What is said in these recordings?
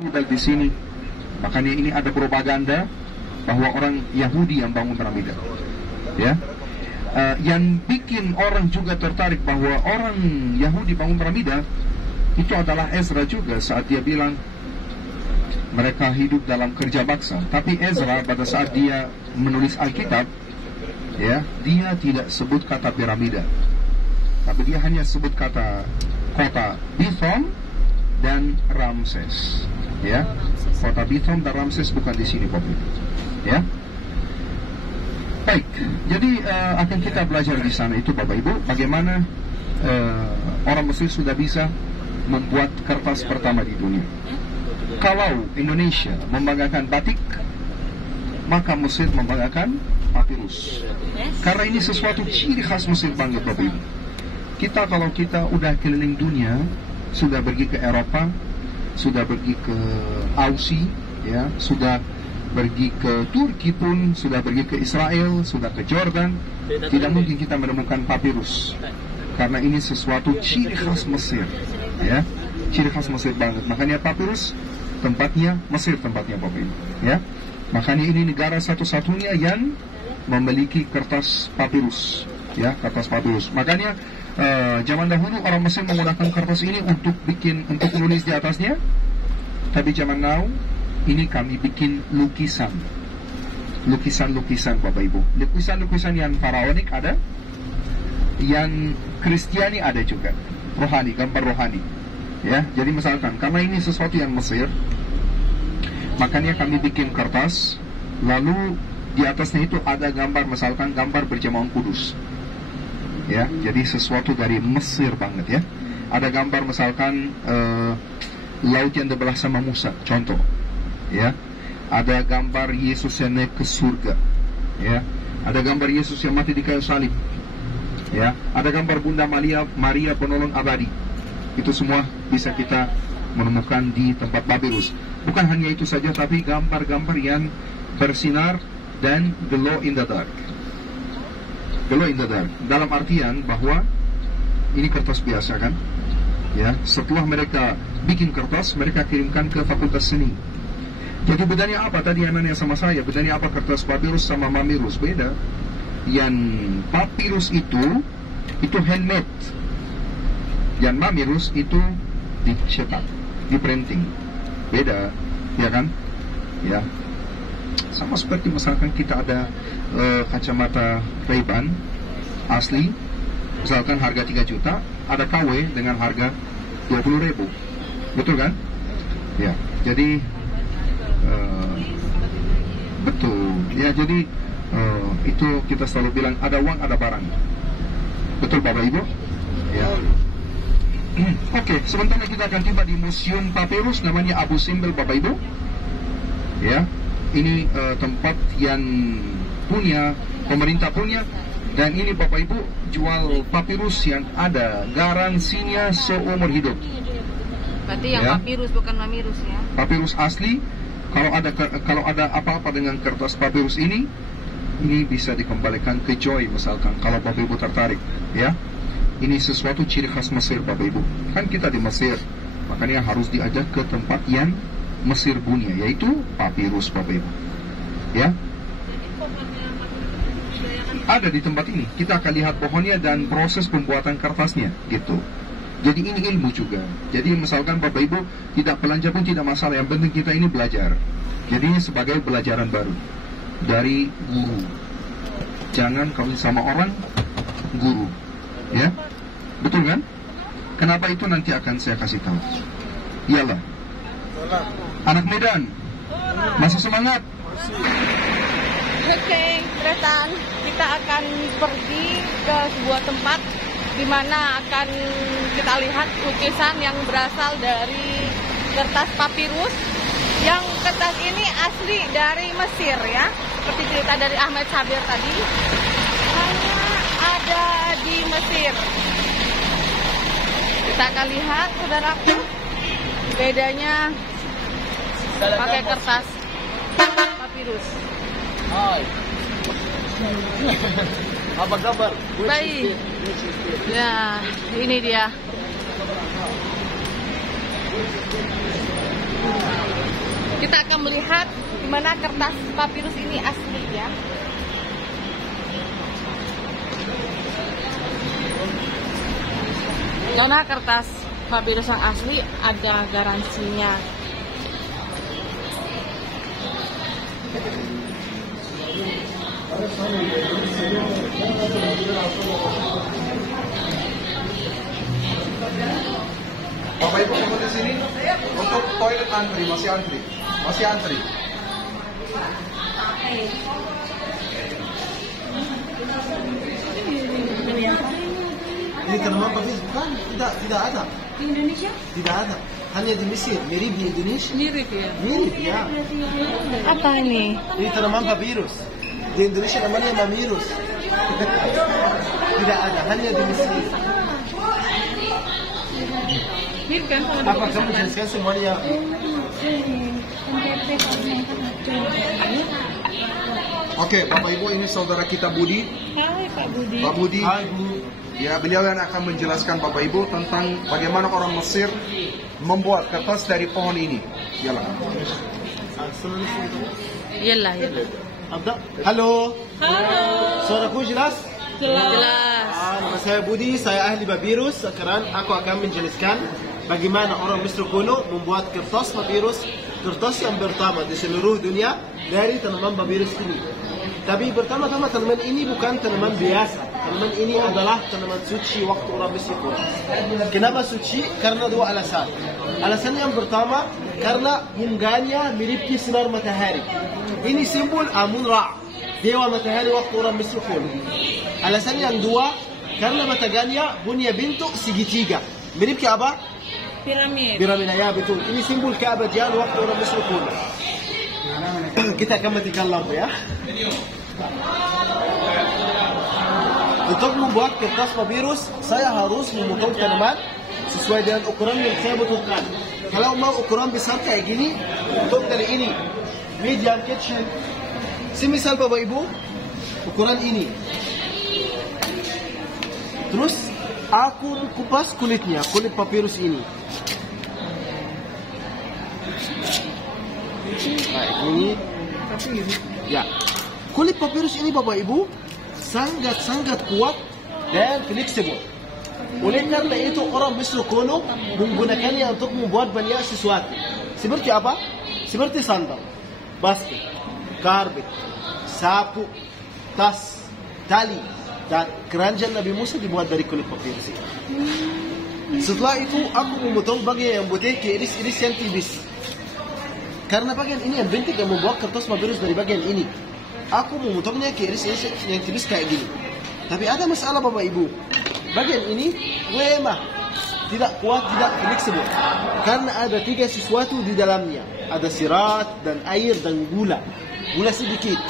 Udah di sini. Makanya ini ada propaganda bahwa orang Yahudi yang bangun piramida. Ya. Yang bikin orang juga tertarik bahwa orang Yahudi bangun piramida itu adalah Ezra juga, saat dia bilang mereka hidup dalam kerja baksa. Tapi Ezra pada saat dia menulis Alkitab, ya, dia tidak sebut kata piramida, tapi dia hanya sebut kata kota Bithom dan Ramses. Ya, kota Bithom dan Ramses bukan di sini, Bapak. Ya. Baik, jadi akan kita belajar di sana itu, Bapak Ibu, bagaimana orang Mesir sudah bisa membuat kertas pertama di dunia. Kalau Indonesia membanggakan batik, maka Mesir membanggakan papirus. Karena ini sesuatu ciri khas Mesir banget, Bapak Ibu. Kalau kita udah keliling dunia, sudah pergi ke Eropa, sudah pergi ke Aussie, ya, sudah pergi ke Turki pun, sudah pergi ke Israel, sudah ke Jordan, tidak mungkin kita menemukan papirus. Karena ini sesuatu ciri khas Mesir, ya, ciri khas Mesir banget. Makanya papirus tempatnya Mesir, tempatnya Bapak Ibu, ya. Makanya ini negara satu-satunya yang memiliki kertas papirus, ya, kertas papirus. Makanya zaman dahulu orang Mesir menggunakan kertas ini untuk menulis di atasnya. Tapi zaman now ini kami bikin lukisan Bapak Ibu. Lukisan yang faraonik ada, yang Kristiani ada juga, rohani, gambar rohani. Ya, jadi misalkan karena ini sesuatu yang Mesir, makanya kami bikin kertas, lalu di atasnya itu ada gambar, misalkan gambar berjamaah kudus. Ya, jadi sesuatu dari Mesir banget, ya. Ada gambar misalkan laut yang dibelah sama Musa, contoh. Ya, ada gambar Yesus yang naik ke surga. Ya, ada gambar Yesus yang mati di kayu salib. Ya, ada gambar Bunda Maria penolong abadi. Itu semua bisa kita menemukan di tempat papirus. Bukan hanya itu saja, tapi gambar-gambar yang bersinar dan glow in the dark. Glow in the dark dalam artian bahwa ini kertas biasa, kan? Ya, setelah mereka bikin kertas, mereka kirimkan ke Fakultas Seni. Jadi bedanya apa? Tadi yang nanya sama saya, bedanya apa kertas papirus sama mamirus? Beda. Yang papirus itu handmade. Yang mamirus itu dicetak, di printing. Beda, ya kan? Ya. Sama seperti misalkan kita ada kacamata Ray-Ban asli, misalkan harga 3 juta, ada KW dengan harga 20.000. Betul kan? Ya, jadi betul. Ya, jadi itu kita selalu bilang ada uang, ada barang. Betul Bapak Ibu? Ya. Oke, sebentar kita akan tiba di Museum Papirus, namanya Abu Simbel, Bapak Ibu. Ya, ini tempat yang pemerintah punya, dan ini Bapak Ibu jual papirus yang ada garansinya seumur hidup. Berarti yang papirus bukan mamirus, ya? Papirus asli. Kalau ada apa-apa dengan kertas papirus ini bisa dikembalikan ke Joy misalkan, kalau Bapak Ibu tertarik, ya. Ini sesuatu ciri khas Mesir, Bapak Ibu. Kan kita di Mesir, makanya harus diajak ke tempat yang Mesir punya, yaitu papirus, Bapak Ibu. Ya. Ada di tempat ini. Kita akan lihat pohonnya dan proses pembuatan kertasnya, gitu. Jadi ini ilmu juga. Jadi misalkan Bapak Ibu tidak belanja pun tidak masalah. Yang penting kita ini belajar. Jadi ini sebagai pelajaran baru dari guru. Jangan kawin sama orang, guru. Ya, betul kan? Kenapa itu nanti akan saya kasih tahu. Iyalah. Anak Medan, masih semangat? Oke, Tretan, kita akan pergi ke sebuah tempat di mana akan kita lihat lukisan yang berasal dari kertas papirus. Yang kertas ini asli dari Mesir, ya, seperti cerita dari Ahmed Sabir tadi, hanya ada di Mesir. Kita akan lihat, saudaraku, bedanya pakai kertas papirus. Hai. Apa kabar? Baik. Ya, ini dia. Kita akan melihat di mana kertas papirus ini asli ya. Karena kertas papirus yang asli ada garansinya. Bapak Ibu tunggu di sini untuk toilet antri, masih antri. Ini tanaman papirus bukan? Tidak ada. Di Indonesia? Tidak ada. Hanya di Mesir. Mirip di Indonesia. Mirip ya. Mirip ya. Apa ini? Ini tanaman papirus. Di Indonesia namanya mamirus. Tidak ada. Hanya di Mesir. Mirip kan sama Apa kamu jelaskan semuanya? Oke, Bapak Ibu, ini saudara kita Budi. Hai Pak Budi. Pak Budi, Hai Bu. ya beliau yang akan menjelaskan Bapak Ibu tentang bagaimana orang Mesir membuat kertas dari pohon ini. Yalah. Iyalah, iyalah. Abda. Halo. Halo. Suaraku jelas? Jelas. Nama saya Budi, saya ahli papirus. Sekarang aku akan menjelaskan bagaimana orang Mesir kuno membuat kertas papirus, kertas yang pertama di seluruh dunia dari tanaman papirus ini. Tapi pertama-tama tanaman ini bukan tanaman biasa. Tanaman ini adalah tanaman suci waktu orang Mesir kuno. Kenapa suci? Karena dua alasan. Alasan yang pertama, karena bunganya mirip sinar matahari. Ini simbol Amun-Ra, dewa matahari waktu orang Mesir kuno. Alasan yang dua, karena matanya punya bentuk segitiga. Mirip ke apa? Piramid. Piramid, ya betul. Ini simbol keabadian waktu orang Mesir kuno. Kita akan matikan lampu ya. Untuk membuat kertas papirus, saya harus memotong tanaman sesuai dengan ukuran yang saya butuhkan. Kalau mau ukuran besar kayak gini, untuk dari ini, medium kitchen. Semisal Bapak Ibu, ukuran ini. Terus aku kupas kulitnya, kulit papirus ini. Nah, ini. Ya. Kulit papirus ini Bapak Ibu sangat-sangat kuat dan fleksibel. Oleh karena itu orang Mesir kuno menggunakannya untuk membuat banyak sesuatu. Seperti apa? Seperti sandal, basket, karbit, sapu, tas, tali, dan keranjang Nabi Musa dibuat dari kulit papirus ini. Setelah itu aku memotong bagian yang putih ke iris-iris yang tipis. Karena bagian ini yang bentuk yang membuat kertas papirus dari bagian ini. Aku memotongnya ke iris-iris yang tipis kayak gini. Tapi ada masalah Bapak Ibu. Bagian ini lemah, tidak kuat, tidak fleksibel. Karena ada 3 sesuatu di dalamnya. Ada sirat dan air dan gula. Gula sedikit.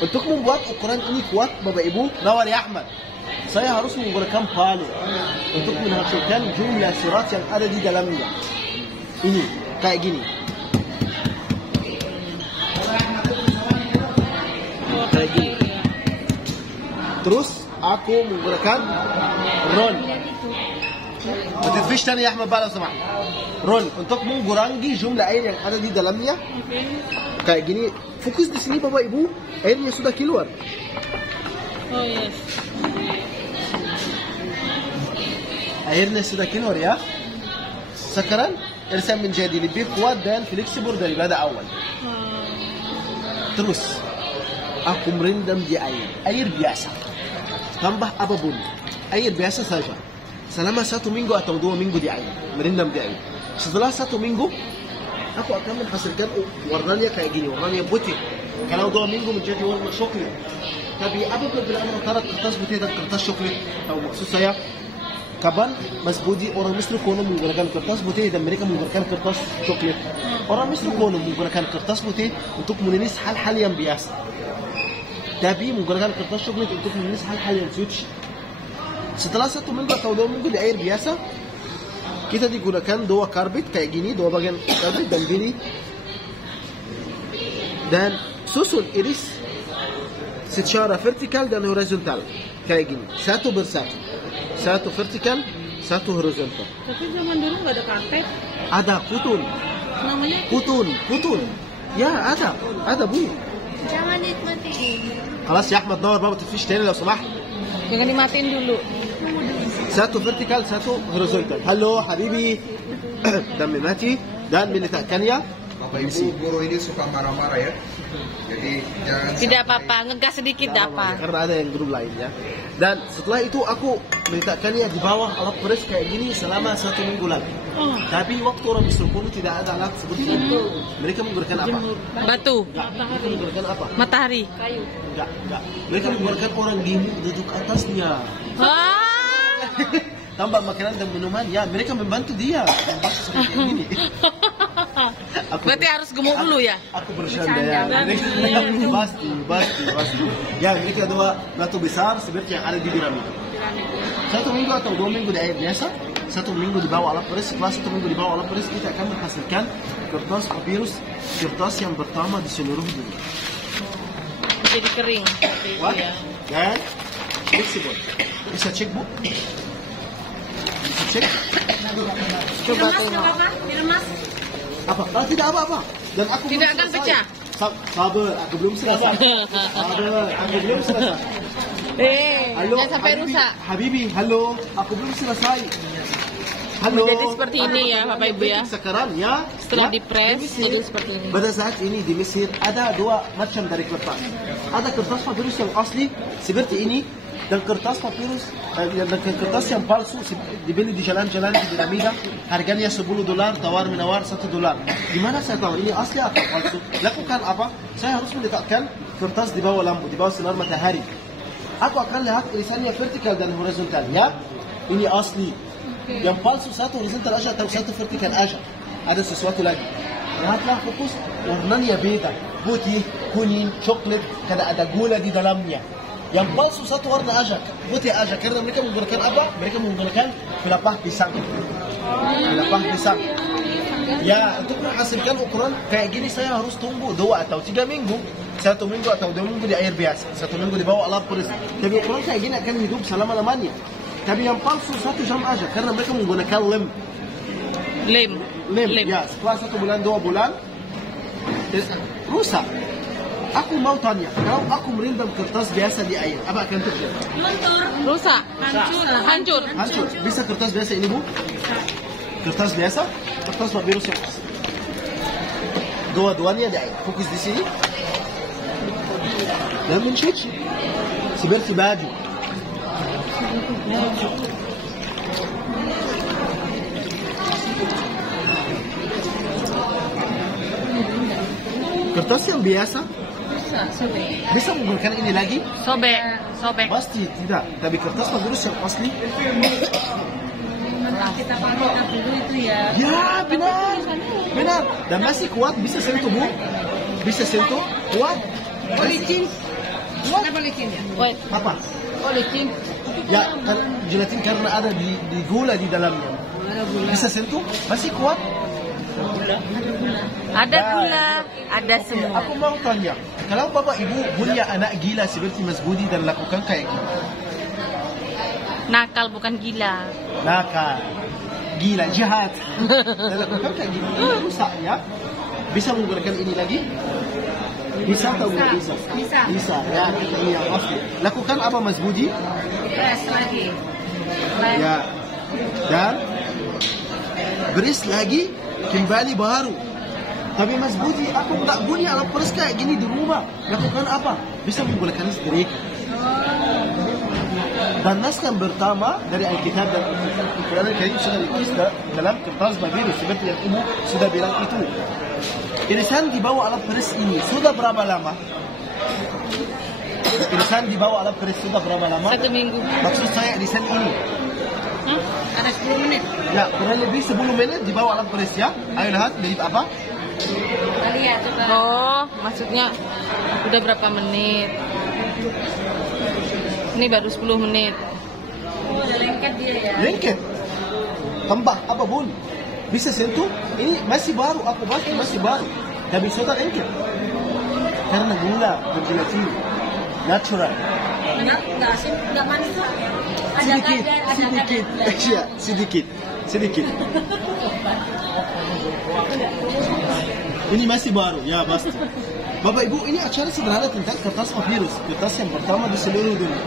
Untuk membuat ukuran ini kuat Bapak Ibu, Nawari Ahmad, saya harus menggunakan palu untuk menghasilkan jumlah sirat yang ada di dalamnya. Ini kayak gini. Kayak gini. Terus aku menggunakan ron. Betul tani ya Ahmad Bala sama. Ron untuk mengurangi jumlah air yang ada di dalamnya. Kayak gini. Fokus di sini Bapak Ibu, airnya sudah keluar. Oh yes. Airnya sudah keluar ya. Sekarang irsan menjadi lebih kuat dan fleksibel daripada awal. Terus aku merendam di air biasa. Tambah apapun, air biasa saja. Selama 1 minggu atau 2 minggu di air, merendam di air. Setelah 1 minggu, aku akan menghasilkan warnanya kayak gini, warnanya putih. Kalau 2 minggu menjadi warna coklat. Tapi apa perbedaan antara kertas putih dan kertas coklat? Tahu maksud saya? Kapan Mas Budi orang Mesir kuno menggunakan kertas putih dan mereka menggunakan kertas coklat? Orang Mesir kuno menggunakan kertas putih untuk menulis hal-hal yang biasa. Tapi menggunakan kertas coklat untuk menulis hal-hal yang suci. Setelah 1 minggu atau 2 minggu di air biasa, kita digunakan 2 karbit kayak gini, 2 bagian karbit dan gini. Dan susun iris secara vertikal dan horizontal kayak gini, satu bersatu. Satu vertikal, satu horizontal. Tapi zaman dulu nggak ada karpet. Ada putun. Namanya Putun. Ya, ada Bu. jangan dimatiin. خلاص يا احمد دور بقى تفيش تاني لو سمحت. Jangan dimatiin dulu. satu vertikal, satu horizontal. Halo habibi. Dan mati dan milik Kenya. Bapak Ibu guru ini suka marah-marah ya. Jadi jangan Tidak apa-apa, ngegas sedikit Tidak apa. karena ada yang grup lainnya. Dan setelah itu aku meletakkannya di bawah alat press kayak gini selama 1 minggu lagi. Tapi waktu orang bersuku tidak ada alat seperti itu. Mereka menggunakan apa? Batu, Mereka menggunakan apa? matahari. Enggak. Mereka menggunakan orang duduk atasnya. Tambah makanan dan minuman, ya mereka membantu dia. Seperti ini. Berarti harus gemuk dulu ya? Aku bercanda ya. Pasti. Ya, mereka dua batu besar seperti yang ada di piramida. 1 minggu atau 2 minggu di air biasa, 1 minggu di bawah alat press. Setelah 1 minggu di bawah alat press, kita akan menghasilkan kertas papirus, kertas yang pertama di seluruh dunia. Jadi kering. Seperti itu Wah, ya. dan fleksibel. Bisa cek Bu? Bisa cek? Coba tengok. Apa? Tidak apa-apa. Dan aku Tidak belum akan selesai. pecah. Sabar, aku belum selesai. Jangan sampai Habibi, rusak. Habibi, halo, aku belum selesai. Halo. Jadi seperti ini ya, Bapak Ibu ya. Sekarang ya. Setelah ya, di-press, di Mesir, jadi seperti ini. Pada saat ini di Mesir ada 2 macam dari kertas. Ada kertas papirus yang asli seperti ini dan kertas papirus dan kertas yang palsu dibeli di jalan-jalan di piramida. Harganya $10, tawar menawar $1. Gimana saya tahu ini asli atau palsu? Lakukan apa? Saya harus meletakkan kertas di bawah lampu, di bawah sinar matahari. Aku akan lihat irisannya vertikal dan horizontal ya. Ini asli. Yang palsu satu horizontal aja atau satu vertikal aja. Ada sesuatu lagi. Lihatlah fokus warnanya beda. Putih, kuning, coklat, kada ada gula di dalamnya. Yang palsu satu warna aja, putih aja. Karena mereka menggunakan apa? Mereka menggunakan pelepah pisang. Pelepah pisang. Ya, untuk menghasilkan ukuran kayak gini saya harus tunggu 2 atau 3 minggu. 1 minggu atau 2 minggu di air biasa. 1 minggu di bawah alat press. Tapi ukuran kayak gini akan hidup selama-lamanya. Tapi yang palsu 1 jam aja karena mereka menggunakan lem. Ya, setelah 1 bulan 2 bulan rusak. Aku mau tanya, kalau aku merendam kertas biasa di air, apa akan terjadi? Rusak, hancur. Bisa kertas biasa ini Bu? Kertas biasa, kertas papirus yang asli. Dua-duanya di air. Fokus di sini. Dan mencuci. Seperti baju. Kertas yang biasa bisa menggunakan ini lagi? Sobek. Pasti tidak. Tapi kertas papirus yang asli. Kita pakai dulu itu ya. Ya, benar. Dan masih kuat, bisa sentuh Bu. Bisa sentuh, kuat. Licin. Kenapa licin ya? Apa? Licin. Ya, gelatin karena ada di gula di dalamnya. Bisa sentuh, masih kuat. Ada gula, ada semua. Aku mau tanya, kalau Bapak Ibu punya anak gila seperti Mas Budi dan lakukan kayak gini. Nakal bukan gila. Nakal, gila, jahat. Dan lakukan kayak gini, ini rusak ya. Bisa menggunakan ini lagi? Bisa atau tidak bisa? Bisa, ya, ini yang asli. Lakukan apa Mas Budi? Press lagi. Ya, dan beris lagi kembali baru. Tapi Mas Budi, aku tak punya alat press kayak gini di rumah. Lakukan apa? Bisa menggunakan setrika. Dan naskah pertama dari Alkitab dan Al-Quran Al-Karim sudah ditulis dalam kertas papirus seperti yang Ibu sudah bilang itu. Irisan di bawah alat press ini sudah berapa lama? Irisan di bawah alat press sudah berapa lama? 1 minggu. Maksud saya irisan ini. Ada 10 menit. Ya, kurang lebih 10 menit di bawah alat press ya. Ayo lihat, lihat apa? Lihat coba. Oh, maksudnya udah berapa menit? Ini baru 10 menit. Oh, udah lengket dia ya. Lengket. Tambah apa pun. Bisa sentuh. Ini masih baru, aku pakai masih baru. Tapi sudah lengket. Karena gula dan gelatin. Natural. Nggak asin, nggak manis. sedikit. Iya, sedikit. Ini masih baru, ya pasti. Bapak Ibu, ini acara sederhana tentang kertas papirus, kertas yang pertama di seluruh dunia.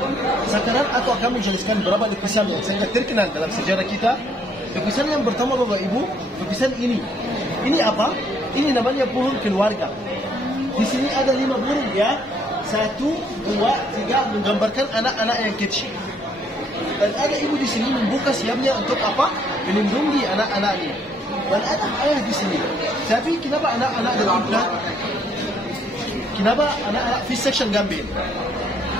Sekarang aku akan menjelaskan beberapa lukisan yang sangat terkenal dalam sejarah kita. Lukisan yang pertama Bapak Ibu, lukisan ini. Ini apa? Ini namanya burung keluarga. Di sini ada 5 burung ya. 1, 2, 3 menggambarkan anak-anak yang kecil. Dan ada ibu di sini membuka siapnya untuk apa? Melindungi anak-anaknya. Dan ada ayah di sini. Tapi kenapa anak-anak dalam bulan? Kenapa anak-anak fi section gambil?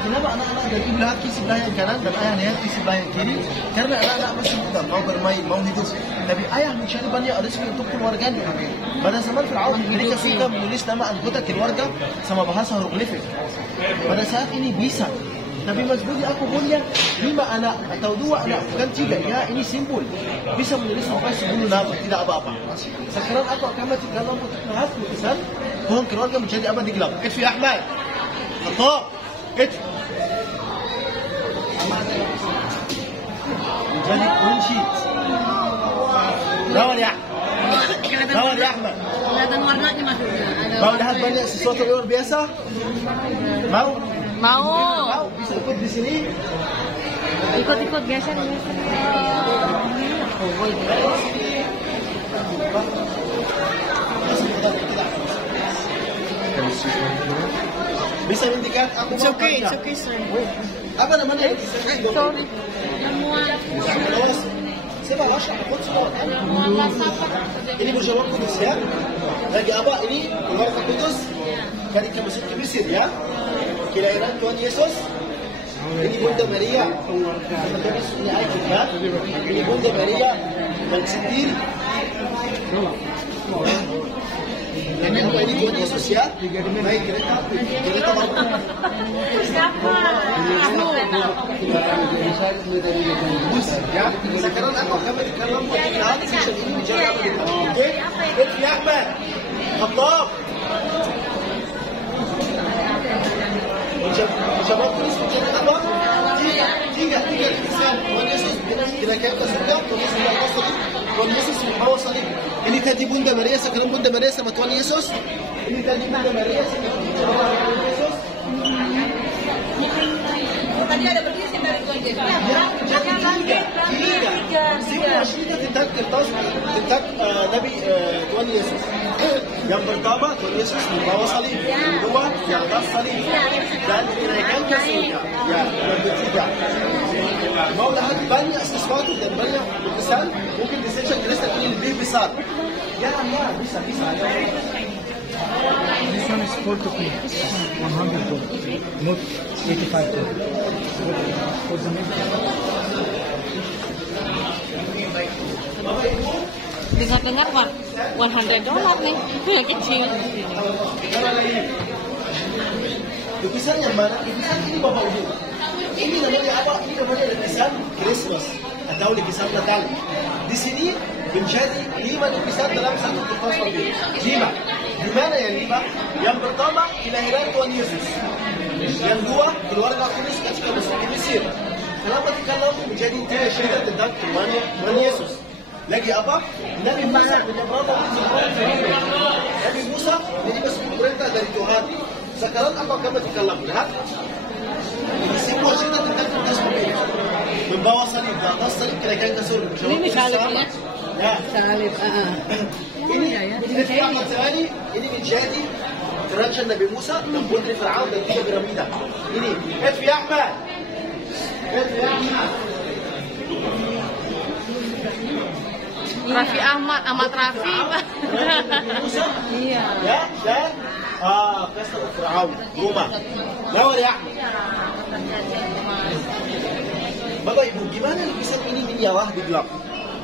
Kenapa anak-anak dari ibu laki sebelah yang kanan dan ayah laki sebelah yang kiri? Karena anak-anak masih muda, mau bermain, mau hidup. Tapi ayah mencari banyak rezeki untuk keluarganya. Pada zaman Fir'aun, mereka suka menulis nama anggota keluarga sama bahasa hieroglifik. Pada saat ini bisa. Tapi Mas Budi, aku punya 5 anak atau 2 anak, bukan 3. Ya, ini simpul. Bisa menulis sampai 10 nama, tidak apa-apa. Sekarang aku akan matikan lampu terlihat lukisan pohon keluarga menjadi apa di gelap. Ketfi Ahmad. Khattab. menjadi kunci. Rawal ya. Rawal ya Ahmad. Kelihatan warnanya maksudnya. Mau lihat banyak sesuatu luar biasa? Mau? Mau. Bisa ikut di sini? Ikut-ikut biasa nih. Bisa hentikan aku mau It's okay, sir. Apa namanya? Sorry. Awas. Siapa washa? Aku semua. Ini berjawab kudus ya. Lagi apa? Ini keluarga kudus. Dari ke Mesir ke Mesir ya. Kelahiran Tuhan Yesus. Ini Bunda Maria. Ini Aisyah ya. Ini Bunda Maria dan sendiri. Ini Tuhan Yesus ya. Baik kereta Siapa? ya. Sekarang aku akan berikan lampu ini bicara apa kita. Oke? Ketfi Ahmad. Khattab. Mencoba tulis menjadi apa? Tiga lukisan Tuhan Yesus. Kira-kira surga, Tuhan Yesus membawa salib. Tuhan Yesus membawa salib. Ini tadi Bunda Maria, sekarang Bunda Maria sama Tuhan Yesus. Ini tadi Bunda Maria sama Tuhan Yesus. Tadi ada berisi dari Tuhan Yesus. Ya, jadi tiga. Semua cerita tentang kertas tentang Nabi Tuhan Yesus. Yang pertama Tuhan Yesus membawa salib, yang kedua di atas salib dan dinaikkan ke surga. Ya, yang ketiga. Mau lihat banyak sesuatu dan banyak lukisan, mungkin di section Kristen ini lebih besar. Ya, bisa. This one is 4 to 100 gold, not 85 gold. For the next Dengar-dengar $100 nih, yang kecil. Lukisan yang mana? Lukisan ini Bapak Ibu. Ini namanya apa? Ini namanya lukisan Christmas atau lukisan Natal. Di sini menjadi 5 lukisan dalam satu kertas papir. 5. Di mana yang 5? Yang pertama kelahiran Tuhan Yesus. Yang kedua keluarga kudus ketika masuk ke Mesir. Selama 3 tahun menjadi 3 cerita tentang Tuhan Yesus. Lagi apa? Nabi Musa Nabi Musa ini masuk perintah dari Tuhan. Sekarang apa kamu dikalam? Lihat. Semua cerita tentang kertas papir. Membawa salib, di atas salib kira-kira ke surga. Ini salibnya? Ya. Salib, Ini Ahmad Zahani, ini menjadi kerajaan Nabi Musa dan putri Fir'aun dan 3 piramida. Ini Ketfi Ahmad. Raffi Ahmad, Raffi. Musa. Iya. Ya, dan pesta Fir'aun, rumah. Lawar ya Ahmad. Bapak Ibu, gimana lukisan ini menyala di gelap?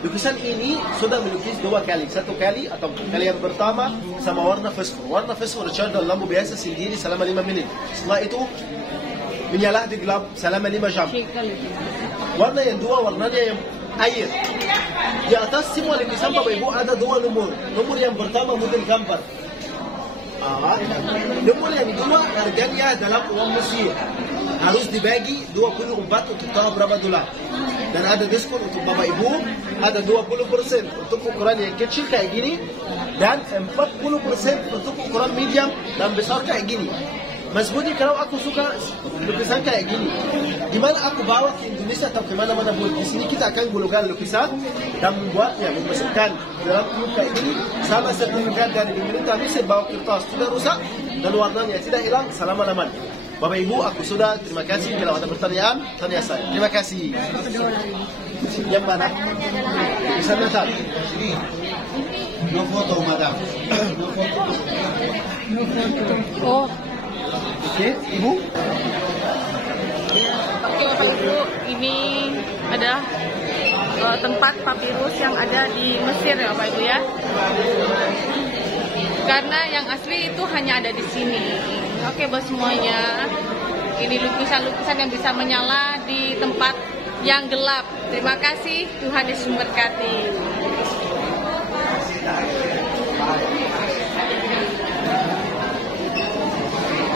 Lukisan ini sudah melukis 2 kali. 1 kali atau kali yang pertama sama warna fosfor. Warna fosfor dicari dalam lampu biasa sendiri selama 5 menit. Setelah itu menyala di gelap selama 5 jam. Warna yang kedua warnanya yang air. Di atas semua lukisan Bapak Ibu ada 2 nomor. Nomor yang pertama model gambar. Nomor yang kedua harganya dalam uang Mesir. harus dibagi 24 untuk tahu berapa dolar. Dan ada diskon untuk Bapak Ibu, ada 20% untuk ukuran yang kecil kayak gini, dan 40% untuk ukuran medium dan besar kayak gini. Mas Budi, kalau aku suka lukisan kayak gini, gimana aku bawa ke Indonesia atau kemana-mana buat? Di sini kita akan gulungkan lukisan dan membuatnya, memasukkan dalam tube kayak gini, sama sertifikat dari pemerintah. Bisa bawa kertas tidak rusak dan warnanya tidak hilang selama-lamanya. Bapak Ibu, aku sudah. Terima kasih. Kalau ada pertanyaan, tanya saya. Terima kasih. Yang mana? Di sana tadi. No foto, madam. No foto. Oh. Oke, Ibu. Oke, Bapak Ibu, ini ada tempat papirus yang ada di Mesir ya Bapak Ibu ya. Karena yang asli itu hanya ada di sini. Oke buat semuanya, ini lukisan-lukisan yang bisa menyala di tempat yang gelap. Terima kasih, Tuhan Yesus memberkati.